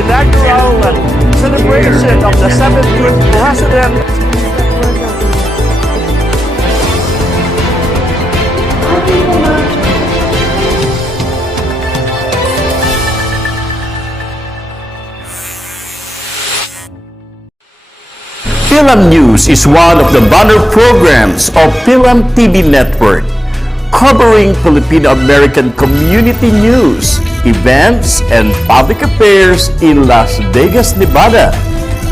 inaugural celebration of the 17th President. Fil-am News is one of the banner programs of Fil-am TV network, covering Filipino-American community news, events, and public affairs in Las Vegas, Nevada,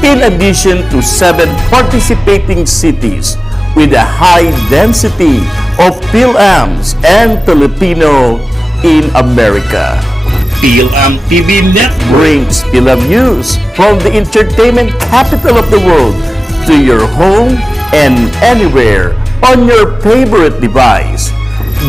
in addition to 7 participating cities with a high density of Fil-ams and Filipino in America. Fil-am TV Network brings Fil-am News from the entertainment capital of the world to your home and anywhere on your favorite device.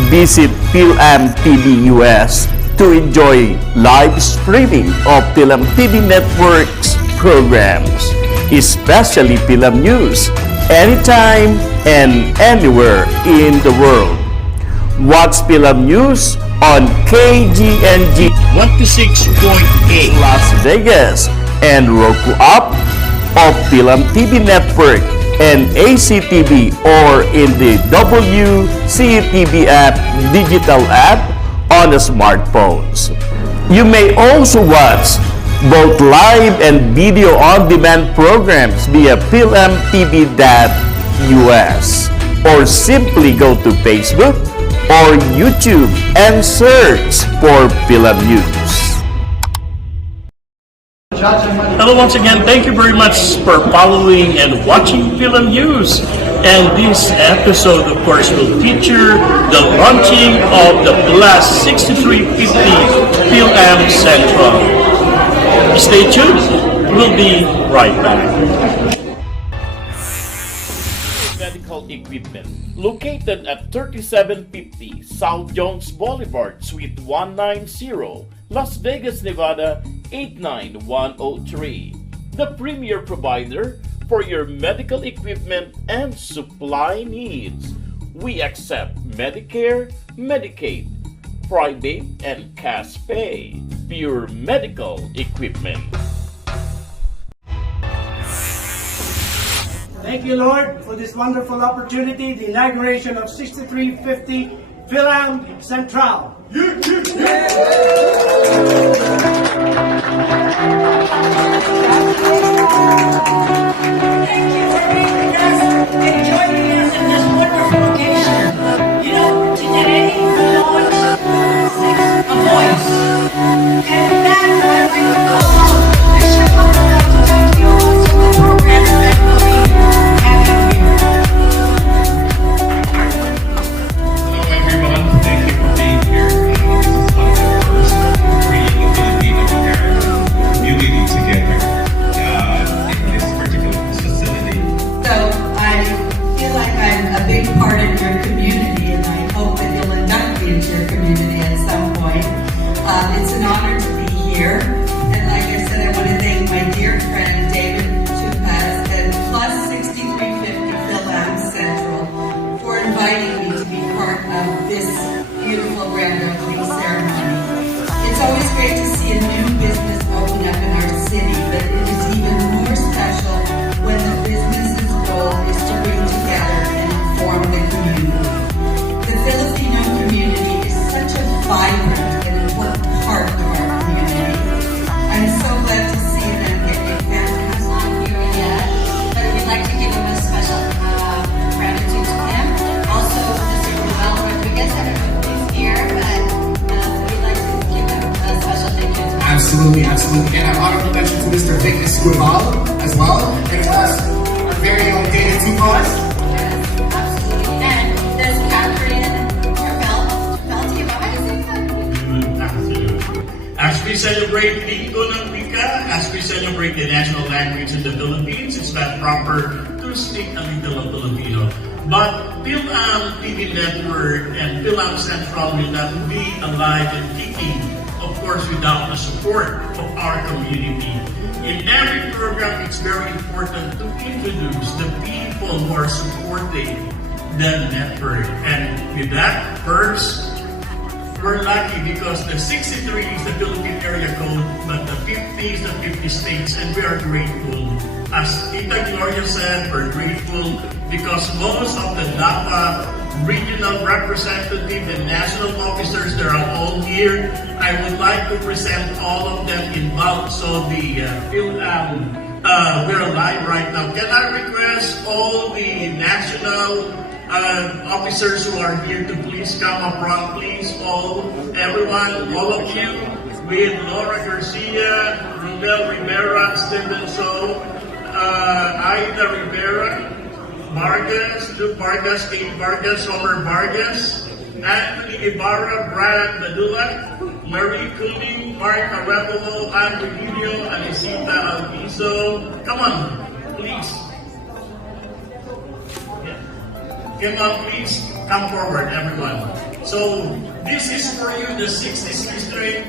Visit Fil-am TV US to enjoy live streaming of Fil-am TV Network's programs, especially Fil-am News, anytime and anywhere in the world. Watch Fil-am News on KGNG 106.8 Las Vegas and Roku app of Fil-am TV Network and ACTV or in the WCTV app digital app on the smartphones. You may also watch both live and video on-demand programs via Fil-am TV.us or simply go to Facebook or YouTube and search for Fil-am News. Hello once again, thank you very much for following and watching Fil-am News. And this episode, of course, will feature the launching of the Blast 6350 Fil-am Central. Stay tuned, we'll be right back. Medical equipment located at 3750 South Jones Boulevard, Suite 190, Las Vegas, Nevada 89103. The premier provider for your medical equipment and supply needs. We accept Medicare, Medicaid, private and cash pay. Pure medical equipment. Thank you, Lord, for this wonderful opportunity, the inauguration of 6350 Fil-am Central. Thank you for being with us and joining us in this wonderful occasion. You know, today we launch a voice. And that I'd like to call out Bishop of the talk to you about some of the programs that we'll be having here. Hello everyone, thank you for being here. This is one of the first bringing the Filipino-American community together in this particular facility. So I feel like I'm a big part of your community, and I hope that you'll induct me into your community at some point. It's an honor to be here, and like I said, I want to thank my dear friend David Tupaz and Plus 6350 Fil-am Central for inviting me to be part of this beautiful grand opening ceremony. It's always great to see a new business open up in our city, but it is even more special when the business's goal is to bring together and inform the community. The Filipino community is such a vibrant and important part of our community. I'm so glad to see them get a fantastic. Not here yet, but we'd like to give him a special gratitude to him. Also, Mr. Ravel Rodriguez, I don't know if he's here, but we'd like to give him a special thank you. Absolutely, absolutely. And an honorable mention to Mr. Vic Escobar as well. And to us, our very own David Tupaz. Yes, absolutely. And there's Catherine Ravel. Do you know how to say that? Good afternoon. As we celebrate Linggo ng Wika, as we celebrate the national language in the Philippines, it's not proper to speak a little of Filipino. But Fil-am TV Network and Fil-am Central will not be alive and kicking, of course, without the support of our community. In every program, it's very important to introduce the people who are supporting the network. And with that, first, we're lucky because the 63 is the Philippine area code, but the 50 is the 50 states, and we are grateful. As Tita Gloria said, we're grateful because most of the DAPA regional representative and national officers, they're all here. I would like to present all of them in bulk. So the Fil-am, we're live right now. Can I request all the national officers who are here to please come up front, please, everyone, all of you, with Laura Garcia, Romel Rivera, Stevenson, Aida Rivera, Vargas, Luke Vargas, Kate Vargas, Homer Vargas, Anthony Ibarra, Brad Badula, Marie Kuning, Mark Arevalo, Andrew Julio, Alicita Alviso. Come on, please. Come on, please. Come forward, everyone. So, this is for you, the 60th District.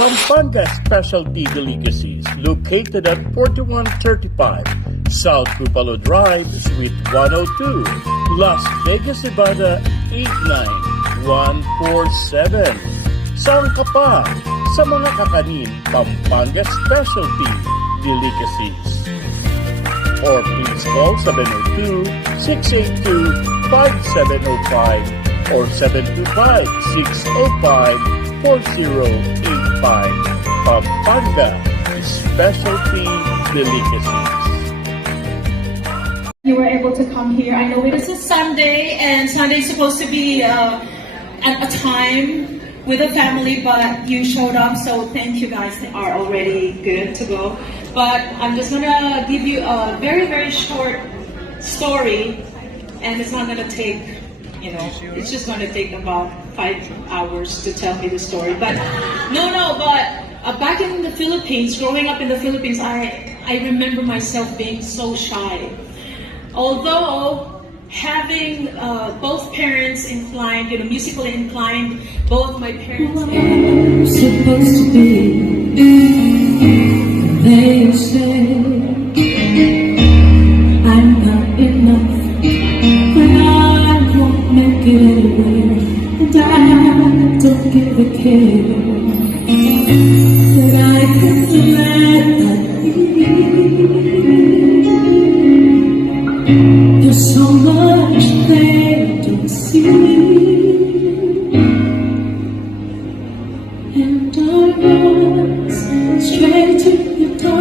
Pampanga Specialty Delicacies, located at 4135 South Cupalo Drive, Suite 102, Las Vegas, Nevada 89147. Sangka pa sa mga kakanin Pampanga Specialty Delicacies. Or please call 702-682-5705 or 725-605-4085. Pampanga Specialty Delicacies. You were able to come here. I know it is a Sunday, and Sunday is supposed to be at a time with a family, but you showed up, so thank you guys. They are already good to go. But I'm just gonna give you a very, very short story, and it's not gonna take, it's just gonna take about 5 hours to tell me the story. But back in the Philippines, growing up in the Philippines, I remember myself being so shy. Although having both parents inclined, musically inclined, both my parents. I'm supposed to be. They say I'm not enough, but I won't make it anyway, and I don't give a care. But I can let that be. There's so much they don't see, and I rise straight to the top. I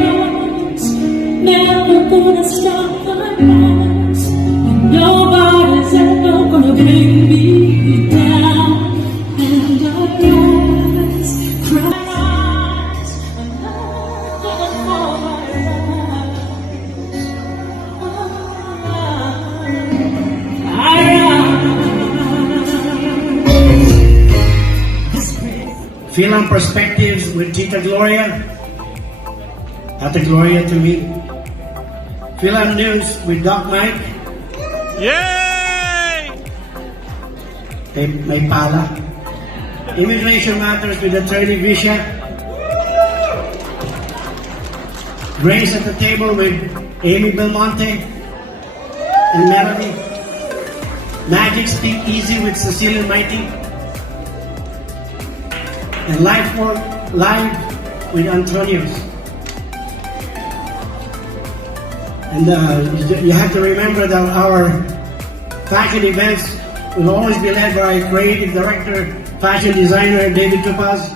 rise, never gonna stop. I rise, and nobody's ever gonna bring me down. And I rise, cry, rise, and never gonna fall. Fil-am Perspectives with Tita Gloria. Ate Gloria to me. Fil-am News with Doc Mike. Yay! May pala. Immigration Matters with Attorney Visha. Grace at the Table with Amy Belmonte and Melody. Magic Speak Easy with Cecilia Mighty. And Live with Antonios. And you have to remember that our fashion events will always be led by creative director, fashion designer David Topaz.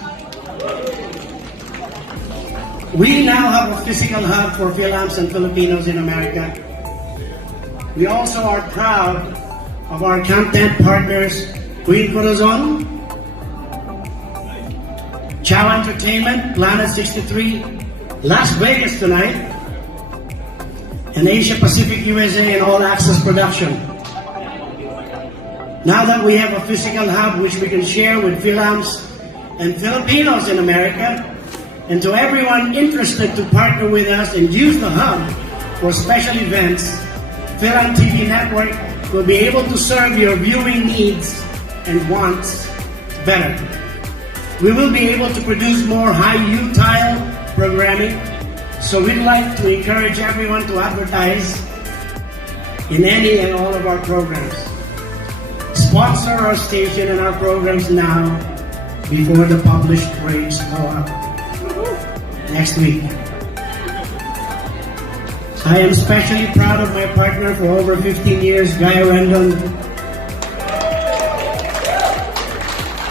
We now have a physical hub for Fil-ams and Filipinos in America. We also are proud of our content partners, Queen Corazon, Chow Entertainment, Planet 63, Las Vegas Tonight, and Asia Pacific USA and All Access Production. Now that we have a physical hub which we can share with Fil-ams and Filipinos in America, and to everyone interested to partner with us and use the hub for special events, Fil-am TV Network will be able to serve your viewing needs and wants better. We will be able to produce more high-utile programming, so we'd like to encourage everyone to advertise in any and all of our programs. sponsor our station and our programs now before the published rates go up next week. I am especially proud of my partner for over 15 years, Guy Rendon,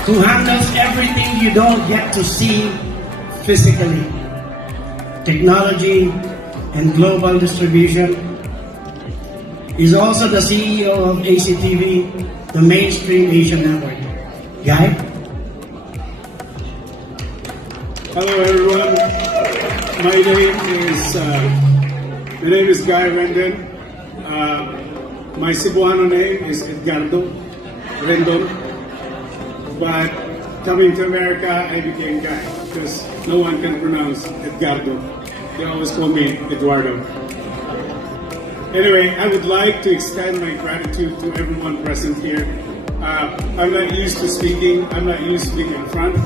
who handles everything you don't get to see physically. Technology and global distribution. He's also the CEO of ACTV, the mainstream Asian network. Guy? Hello everyone. My name is Guy Rendon. My Cebuano name is Edgardo Rendon. But coming to America, I became Guy because no one can pronounce Edgardo. They always call me Eduardo. Anyway, I would like to extend my gratitude to everyone present here. I'm not used to speaking. I'm not used to speaking in front.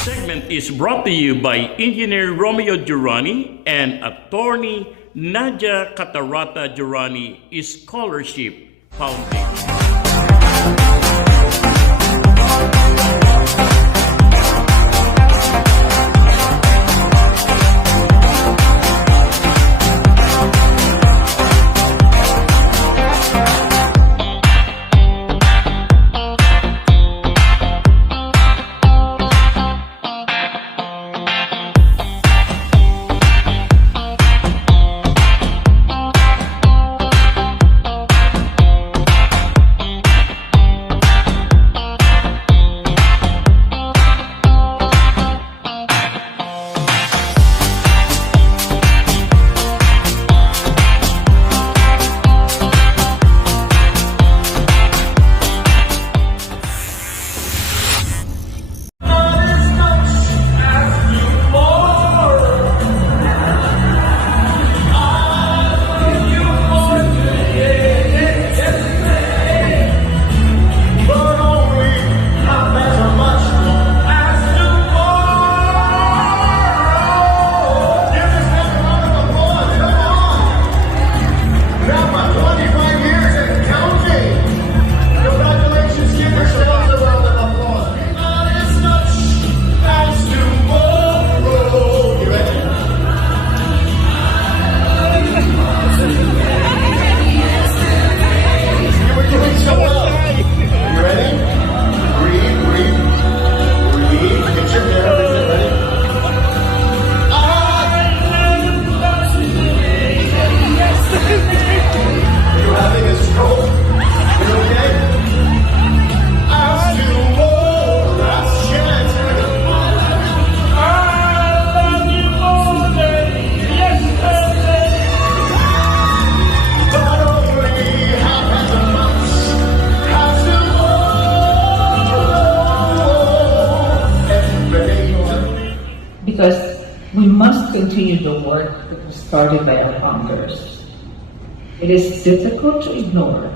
Segment is brought to you by Engineer Romeo Durrani and Attorney Nadia Catarata Durrani Scholarship Foundation. Because we must continue the work that was started by our founders. It is difficult to ignore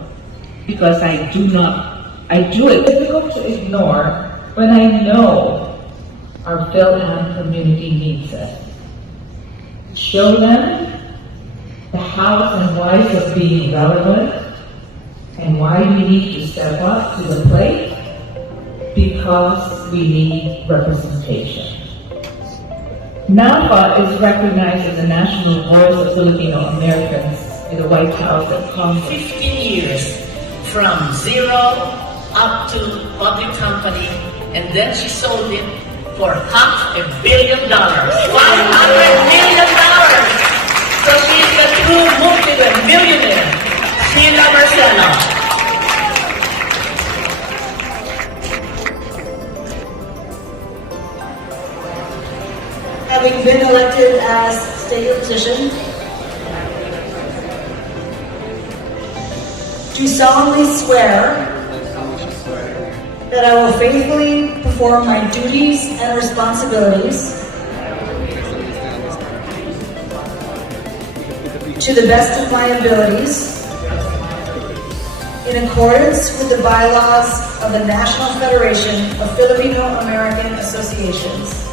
because I do it difficult to ignore when I know our Fil-am community needs it. Show them the hows and whys of being relevant and why we need to step up to the plate because we need representation. NAPA is recognized as the national voice of Filipino Americans in the White House at Congress. 15 years from zero up to public company, and then she sold it for $500 million. $500 million! So she's a true multi-millionaire. Sheila Marcelo. Having been elected as state representative, do solemnly swear that I will faithfully perform my duties and responsibilities to the best of my abilities in accordance with the bylaws of the National Federation of Filipino American Associations.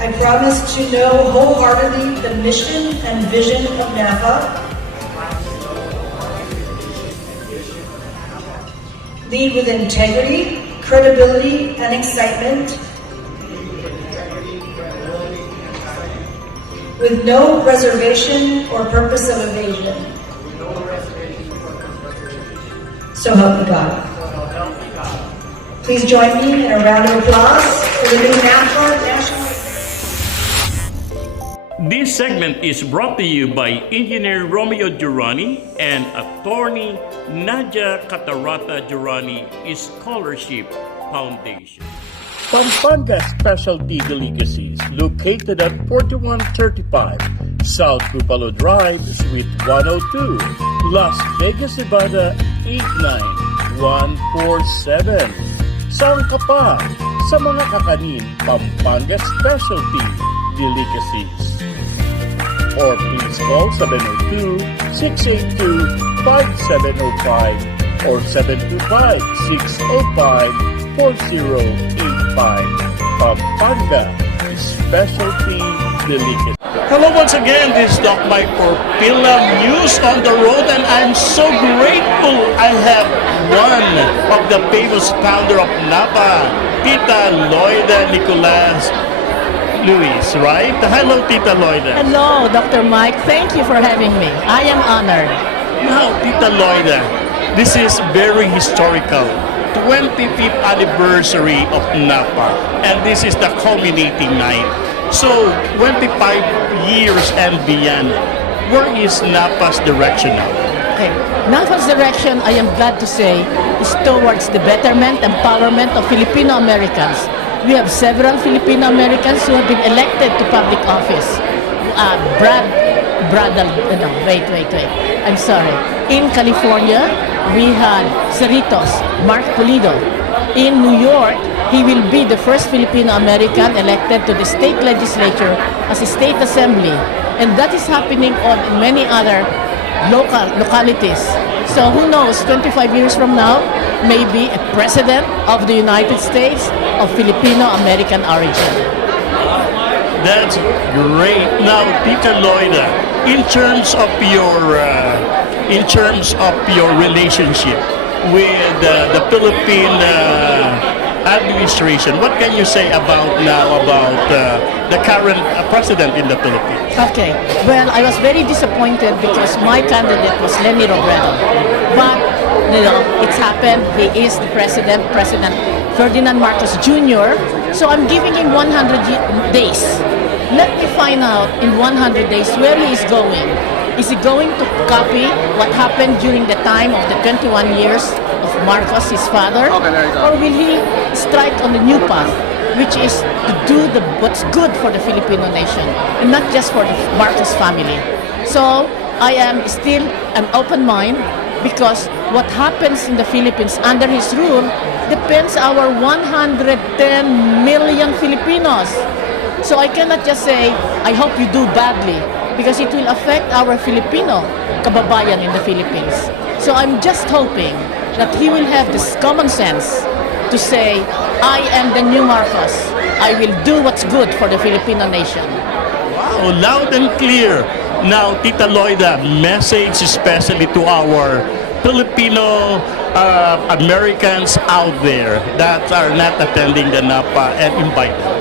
I promise to know wholeheartedly the mission and vision of NAPA, lead with integrity, credibility, and excitement, with no reservation or purpose of evasion. So help me God. Please join me in a round of applause for the new NAPA National. This segment is brought to you by Engineer Romeo Durrani and Attorney Nadia Catarata Durrani Scholarship Foundation. Pampanga Specialty Delicacies, located at 4135 South Tupalo Drive, Suite 102, Las Vegas, Nevada 89147. Sangkapan sa mga kakanin Pampanga Specialty Delicacies. Or please call 702-682-5705 or 725-605-4085. Pampanga Specialty Delicacies. Hello once again, this is Doc Mike for Fil-am News on the Road, and I'm so grateful I have one of the famous founder of NAPA, Tita Loida Nicolas Luis, right? Hello, Tita Loida. Hello, Dr. Mike. Thank you for having me. I am honored. Now, Tita Loida, this is very historical. 25th anniversary of NAPA, and this is the culminating night. So, 25 years and beyond, where is NAPA's direction now? Okay. NAPA's direction, I am glad to say, is towards the betterment, empowerment of Filipino Americans. We have several Filipino Americans who have been elected to public office. Wait. I'm sorry. In California, we had Cerritos, Mark Pulido. In New York, he will be the first Filipino American elected to the state legislature as a state assembly. And that is happening on many other localities. So who knows, 25 years from now, maybe a president of the United States of Filipino-American origin. That's great. Now, Tita Loida, in terms of your relationship with the Philippine administration, what can you say about the current president in the Philippines? Okay, well, I was very disappointed because my candidate was Lenny Robredo. But, it's happened. He is the president, President Ferdinand Marcos Jr. So I'm giving him 100 days. Let me find out in 100 days where he is going. Is he going to copy what happened during the time of the 21 years of Marcos, his father? Or will he strike on the new path, which is to do what's good for the Filipino nation and not just for the Marcos family? So I am still an open mind, because what happens in the Philippines under his rule depends our 110 million Filipinos. So I cannot just say, I hope you do badly, because it will affect our Filipino kababayan in the Philippines. So I'm just hoping that he will have this common sense to say, I am the new Marcos. I will do what's good for the Filipino nation. Wow, loud and clear. Now, Tita Loida, message especially to our Filipino Americans out there that are not attending the NAPA and invite them.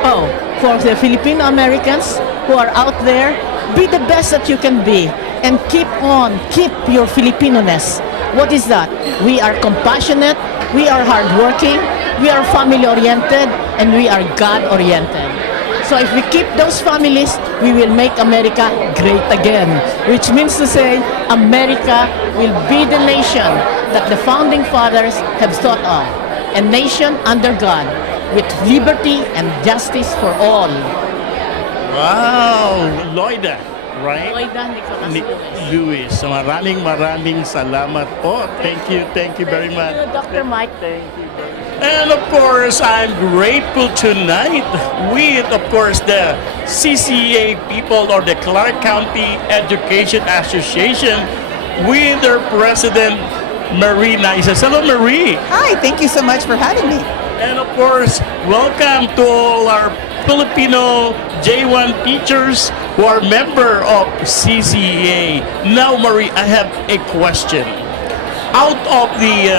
Oh, for the Filipino Americans who are out there, be the best that you can be and keep your Filipino-ness. What is that? We are compassionate, we are hardworking, we are family-oriented, and we are God-oriented. So if we keep those families, we will make America great again. Which means to say, America will be the nation that the founding fathers have thought of. A nation under God, with liberty and justice for all. Wow! Loida, right? Loida Nicolas Luis. Maraming salamat po. Thank you very much. Thank you, Dr. Mike. Thank you. And of course, I'm grateful tonight with, of course, the CCA people, or the Clark County Education Association, with their president, Marie Nices. Hello, Marie. Hi, thank you so much for having me. And of course, welcome to all our Filipino J1 teachers who are member of CCEA. Now, Marie, I have a question. Out of the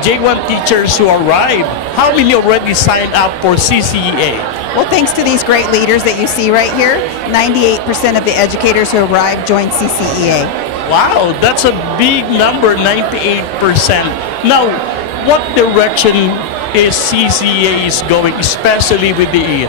J1 teachers who arrived, how many already signed up for CCEA? Well, thanks to these great leaders that you see right here, 98% of the educators who arrived joined CCEA. Wow, that's a big number, 98%. Now, what direction is CCEA is going, especially with the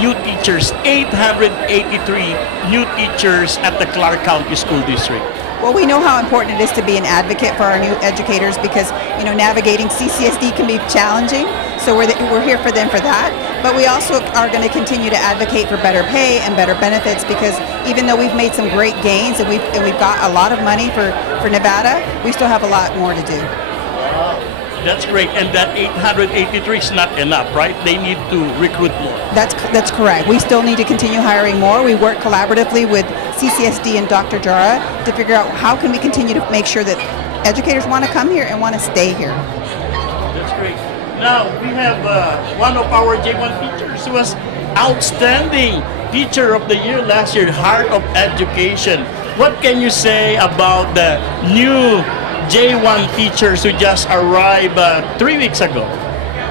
new teachers, 883 new teachers at the Clark County School District? Well, we know how important it is to be an advocate for our new educators because, navigating CCSD can be challenging. So we're here for them for that. But we also are going to continue to advocate for better pay and better benefits because even though we've made some great gains and we've got a lot of money for Nevada, we still have a lot more to do. That's great. And that 883 is not enough, right? They need to recruit more. That's correct. We still need to continue hiring more. We work collaboratively with CCSD and Dr. Jara to figure out how can we continue to make sure that educators want to come here and want to stay here. That's great. Now, we have one of our J1 teachers who was outstanding teacher of the year last year, Heart of Education. What can you say about the new J1 teachers who just arrived 3 weeks ago?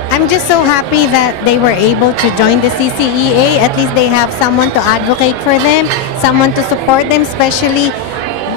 I'm just so happy that they were able to join the CCEA. At least they have someone to advocate for them, someone to support them, especially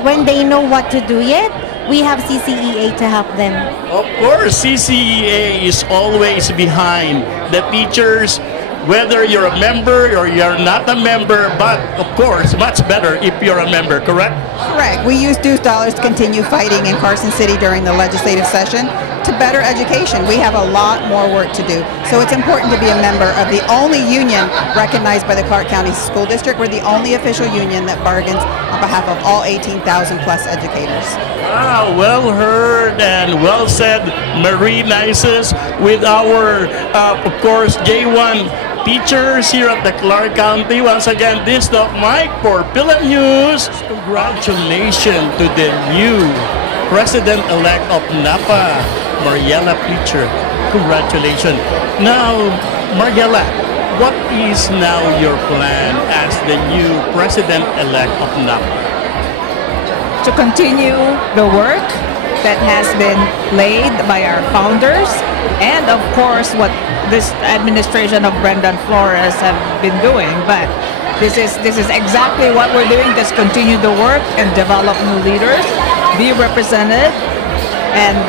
when they know what to do yet. We have CCEA to help them. Of course, CCEA is always behind the teachers, whether you're a member or you're not a member, but of course, much better if you're a member, correct? Correct. We use dues dollars to continue fighting in Carson City during the legislative session to better education. We have a lot more work to do. So it's important to be a member of the only union recognized by the Clark County School District. We're the only official union that bargains on behalf of all 18,000 plus educators. Wow, well heard and well said, Marie Nices, with our, of course, J1 teachers here at the Clark County. Once again, this is Mike for Fil-am News. Congratulations to the new President-elect of Napa, Mariela Pleacher. Congratulations. Now, Mariela, what is now your plan as the new President-elect of Napa? To continue the work that has been laid by our founders and of course what this administration of Brendan Flores have been doing, but this is exactly what we're doing. Just continue the work and develop new leaders, be represented, and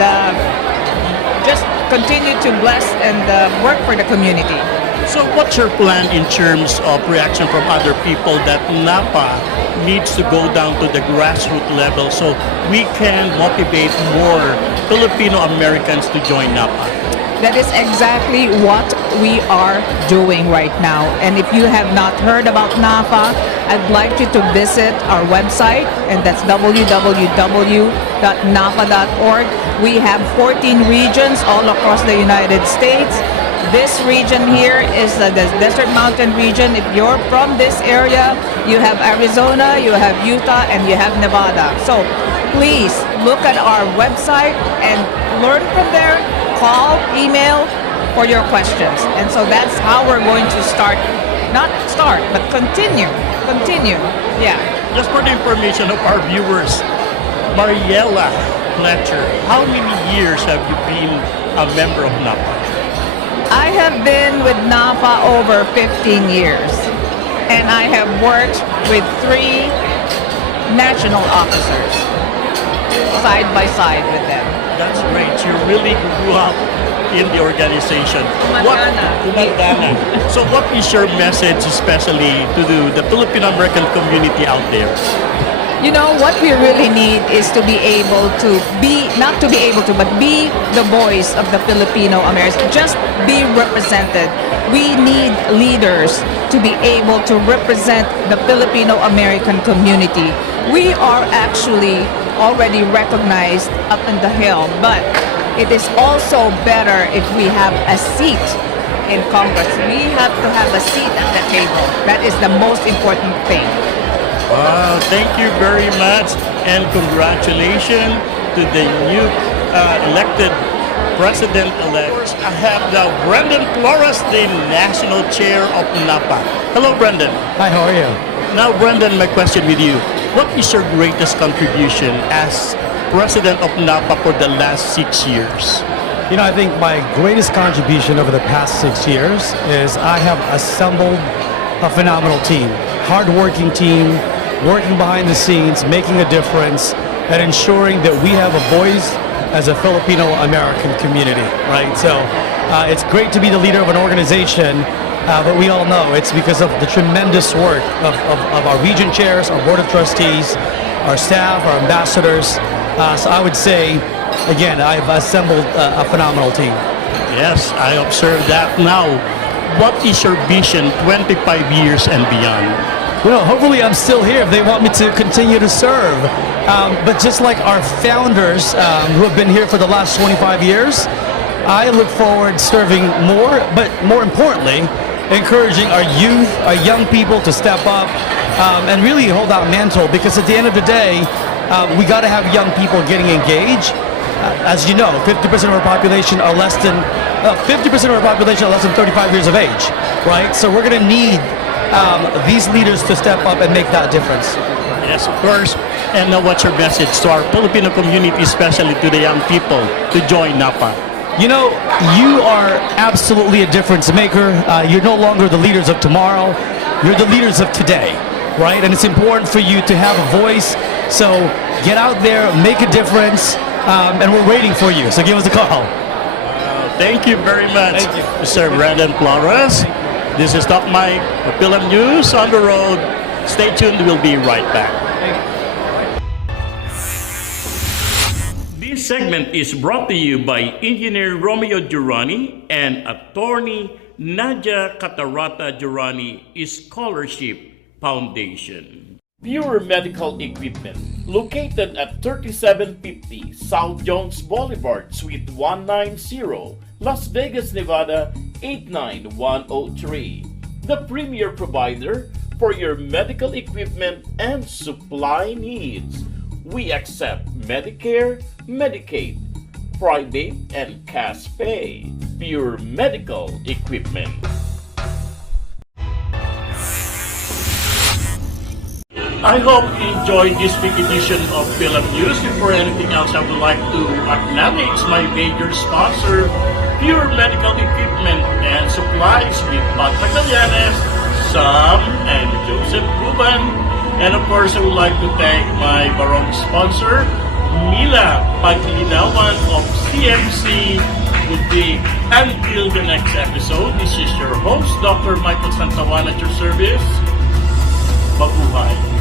just continue to bless and work for the community. So what's your plan in terms of reaction from other people that Napa needs to go down to the grassroots level so we can motivate more Filipino Americans to join Napa? That is exactly what we are doing right now. And if you have not heard about NAPA, I'd like you to visit our website, and that's www.napa.org. We have 14 regions all across the United States. This region here is the Desert Mountain region. If you're from this area, you have Arizona, you have Utah, and you have Nevada. So please look at our website and learn from there. Call, email for your questions. And so that's how we're going to but continue. Yeah. Just for the information of our viewers, Mariela Pleacher, how many years have you been a member of NAPA? I have been with NAPA over 15 years, and I have worked with 3 national officers side by side with them. That's great. You really grew up in the organization. Kumagana. So what is your message especially to the Filipino American community out there? You know, what we really need is to be able to be, not to be able to, but be the voice of the Filipino Americans. Just be represented. We need leaders to be able to represent the Filipino American community. We are actually already recognized up in the hill, but it is also better if we have a seat in Congress. We have to have a seat at the table. That is the most important thing. Wow, thank you very much, and congratulations to the new elected President-elect. I have now Brendan Flores, the National Chair of NAPA. Hello, Brendan. Hi, how are you? Now, Brendan, my question with you. What is your greatest contribution as President of NAPA for the last 6 years? You know, I think my greatest contribution over the past 6 years is I have assembled a phenomenal team. Hard-working team, working behind the scenes, making a difference, and ensuring that we have a voice as a Filipino-American community, right? So it's great to be the leader of an organization, but we all know it's because of the tremendous work of our region chairs, our board of trustees, our staff, our ambassadors. So I would say, again, I've assembled a phenomenal team. Yes, I observe that now. What is your vision 25 years and beyond? Well, hopefully I'm still here if they want me to continue to serve. But just like our founders who have been here for the last 25 years, I look forward serving more, but more importantly, encouraging our youth, our young people to step up and really hold that mantle, because at the end of the day, we got to have young people getting engaged. As you know, 50% of our population are less than 50% of our population are less than 35 years of age, right? So we're going to need these leaders to step up and make that difference. Yes, of course. And now what's your message to our Filipino community, especially to the young people, to join NAPA? You know, you are absolutely a difference maker. You're no longer the leaders of tomorrow. You're the leaders of today, right? And it's important for you to have a voice. So get out there, make a difference, and we're waiting for you. So give us a call. Thank you very much, Thank you. Mr. Brendan Flores. This is Top Mike for Fil-am News on the road. Stay tuned. We'll be right back. This segment is brought to you by Engineer Romeo Durrani and Attorney Nadia Catarata Durrani Scholarship Foundation. Pure Medical Equipment, located at 3750 South Jones Boulevard, Suite 190, Las Vegas, Nevada 89103. The premier provider for your medical equipment and supply needs. We accept Medicare, Medicaid, private and cash pay. Pure Medical Equipment. I hope you enjoyed this week edition of Fil-am News. Before anything else, I would like to acknowledge my major sponsor, Pure Medical Equipment and Supplies with Pat Magallanes, Sam and Joseph Ruban. And of course, I would like to thank my barong sponsor, Mila Paglinawan of CMC. Would be until the next episode. This is your host, Dr. Michael Santawan, at your service. Mabuhay.